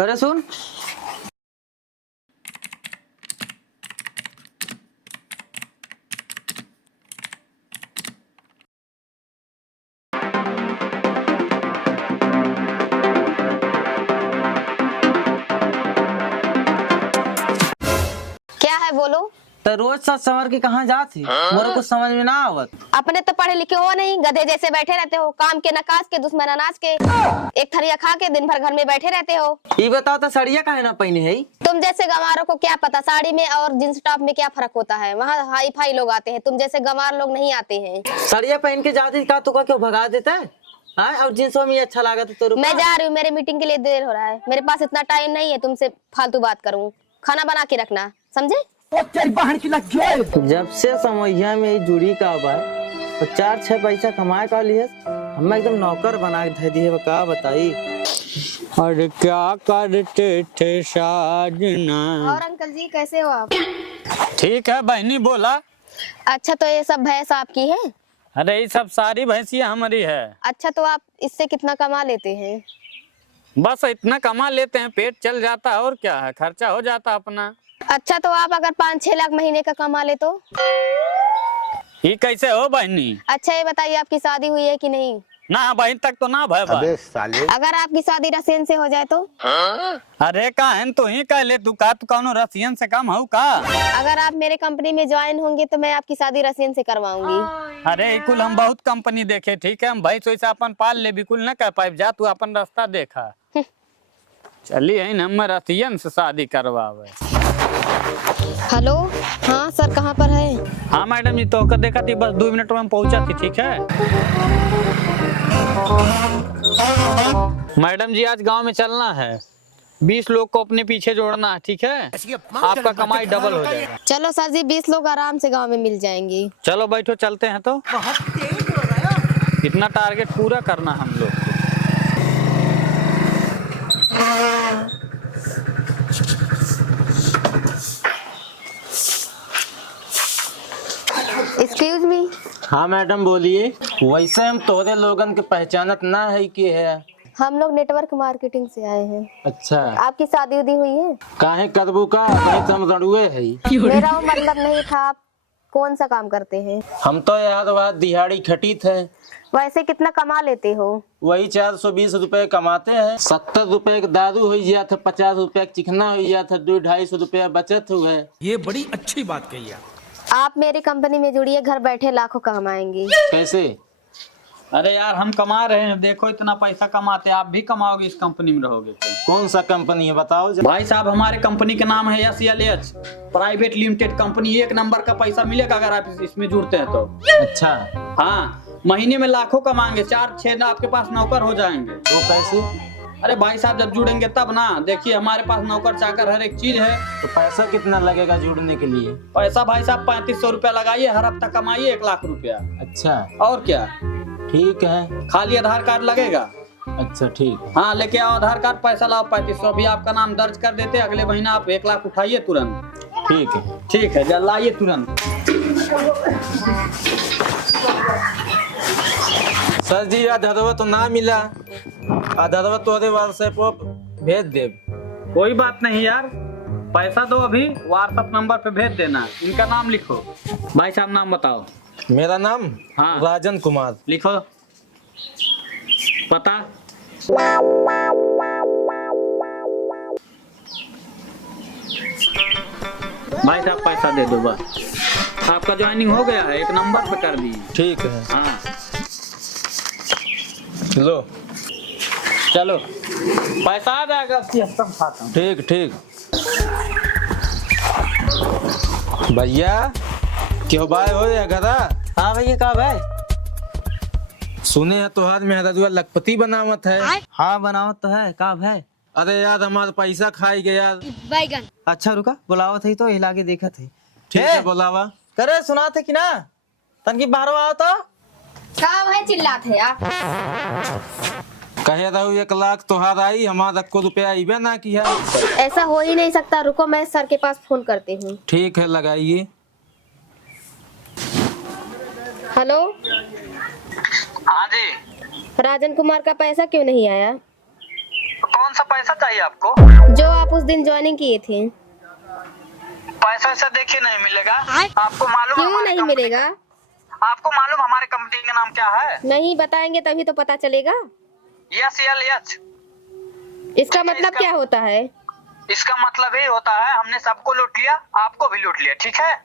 करे सुन। क्या है बोलो। तो रोज साथ संवर के कहाँ जाती मोरे कुछ समझ में ना आवत। अपने तो पढ़े लिखे हो नहीं, गधे जैसे बैठे रहते हो, काम के नकाज के दुश्मन अनाज के, एक थरिया खा के दिन भर घर में बैठे रहते हो। ये बताओ तो सड़िया काहे ना पहने है? तुम जैसे गंवारों को क्या पता साड़ी में और जींस टॉप में क्या फर्क होता है। वहाँ हाई फाई लोग आते हैं, तुम जैसे गंवार लोग नहीं आते हैं। सड़िया पहन के जाती का तो क्यों भगा देता है? हाँ, और जींसों में अच्छा लगा तो मैं जा रही हूँ, मेरे मीटिंग के लिए देर हो रहा है, मेरे पास इतना टाइम नहीं है तुमसे फालतू बात करूँ। खाना बना के रखना, समझे? जब से समैया में जुड़ी का बा तो 4-6 पैसा कमाए का लिए हम एकदम नौकर बना के दे दिए। का बताई और क्या करते थे साजना। और अंकल जी कैसे हो आप? ठीक है बहनी बोला। अच्छा तो ये सब भैंस आपकी है? अरे ये सब सारी भैंसियां हमारी है। अच्छा तो आप इससे कितना कमा लेते हैं? बस इतना कमा लेते हैं, पेट चल जाता है और क्या है, खर्चा हो जाता अपना। अच्छा तो आप अगर 5-6 लाख महीने का कमा ले तो? ये कैसे हो बहनी? अच्छा ये बताइए आपकी शादी हुई है कि नहीं? ना बहन तक तो ना भाई। अबे साले। अगर आपकी शादी रसियन से हो जाए तो? अरे काहन तो ही कह ले, तू का तू कौनो रसियन से कम हो का? अगर आप मेरे कंपनी में ज्वाइन होंगे तो मैं आपकी शादी रसियन से करवाऊंगी। अरे कुल हम बहुत कंपनी देखे, ठीक है, हम भाई वैसे अपन पाल ले बिल्कुल न कह पाए। जा तू अपन रास्ता देखा। चलिए हम रसियन से शादी करवावे। हेलो, हाँ सर कहाँ पर है? हाँ मैडम जी, तो देखा थी, बस 2 मिनट में हम पहुंचा थी, ठीक है। मैडम जी आज गांव में चलना है, 20 लोग को अपने पीछे जोड़ना है, ठीक है, आपका कमाई डबल हो जाएगा। चलो सर जी 20 लोग आराम से गांव में मिल जाएंगे। चलो बैठो चलते हैं। तो इतना टारगेट पूरा करना हम लोग को। Excuse me. हाँ मैडम बोलिए। वैसे हम तोरे लोगन के पहचानत ना है कि है। हम लोग नेटवर्क मार्केटिंग से आए हैं। अच्छा आपकी शादी उदी हुई है? काहे करबू का कहीं तो हम रड़ुए है। मेरा वो मतलब नहीं था, आप कौन सा काम करते हैं? हम तो यार बात दिहाड़ी खटी थे। वैसे कितना कमा लेते हो? वही 420 रुपए कमाते हैं। 70 रुपए का दारू हो गया था, 50 रुपए का चिकना हो गया था, 200-250 रुपया बचत हुए। ये बड़ी अच्छी बात कही आप मेरी कंपनी में जुड़िए, घर बैठे लाखों कमाएंगे। कैसे? अरे यार हम कमा रहे हैं, देखो इतना पैसा कमाते, आप भी कमाओगे इस कंपनी में रहोगे तो। कौन सा कंपनी है बताओ जरा। भाई साहब हमारे कंपनी का नाम है SLH private limited company. 1 number का पैसा मिलेगा अगर आप इसमें जुड़ते हैं तो। अच्छा हाँ, महीने में लाखों कमाएंगे, 4-6 आपके पास नौकर हो जाएंगे। वो कैसे? अरे भाई साहब जब जुड़ेंगे तब ना। देखिए हमारे पास नौकर चाकर हर एक चीज है। तो पैसा कितना लगेगा जुड़ने के लिए? पैसा भाई साहब 3500 रुपया लगाइए, हर हफ्ता कमाइए 1 लाख रुपया। अच्छा और क्या, ठीक है। खाली आधार कार्ड लगेगा। अच्छा ठीक है। हाँ लेके आओ आधार कार्ड, पैसा लाओ 3500, अभी आपका नाम दर्ज कर देते, अगले महीना आप 1 लाख उठाइए तुरंत। ठीक है। ठीक है, जब लाइए तुरंत। सर जी आधारवा तो ना मिला, आधारवा तोरे व्हाट्सएप पर भेज दे। कोई बात नहीं यार, पैसा दो, अभी व्हाट्सएप नंबर पे भेज देना। इनका नाम लिखो। भाई साहब नाम बताओ। मेरा नाम हाँ राजन कुमार। लिखो। पता? भाई साहब पैसा दे दो, बस आपका ज्वाइनिंग हो गया है, 1 नंबर पे कर दिए। ठीक है। हाँ लो चलो, पैसा आ जाएगा 80 खाता हूँ। ठीक ठीक। भैया क्यों बाय हो गया गदा? हाँ भैया का भाई? सुने हैं तो हाथ में हरदुआ लखपति बनावत है। हाँ बनावत तो है, का भाई? अरे यार हमारा पैसा खाई गया बैगन। अच्छा रुका, बुलावत है तो हिला के देखा थे। ठीक है बुलावा। करे सुना थे कि ना तनकी बाहर आओ तो क्या भाई चिल्लाते हैं आप? कहे रहू 1 लाख तोहार आई, हमारा को रुपया आईबे ना किया। ऐसा हो ही नहीं सकता, रुको मैं सर के पास फोन करती हूँ। ठीक है लगाइए। हेलो। हाँ जी। राजन कुमार का पैसा क्यों नहीं आया? कौन सा पैसा चाहिए आपको? जो आप उस दिन ज्वाइनिंग किए थे। पैसा ऐसा देखिए नहीं मिलेगा। आपको मालूम है क्यों हमारे नहीं कंपनी- मिलेगा? आपको मालूम हमारे कंपनी का नाम क्या है? नहीं बताएंगे तभी तो पता चलेगा। SLH। इसका मतलब क्या होता है? इसका मतलब ये होता है हमने सबको लूट लिया, आपको भी लूट लिया, ठीक है?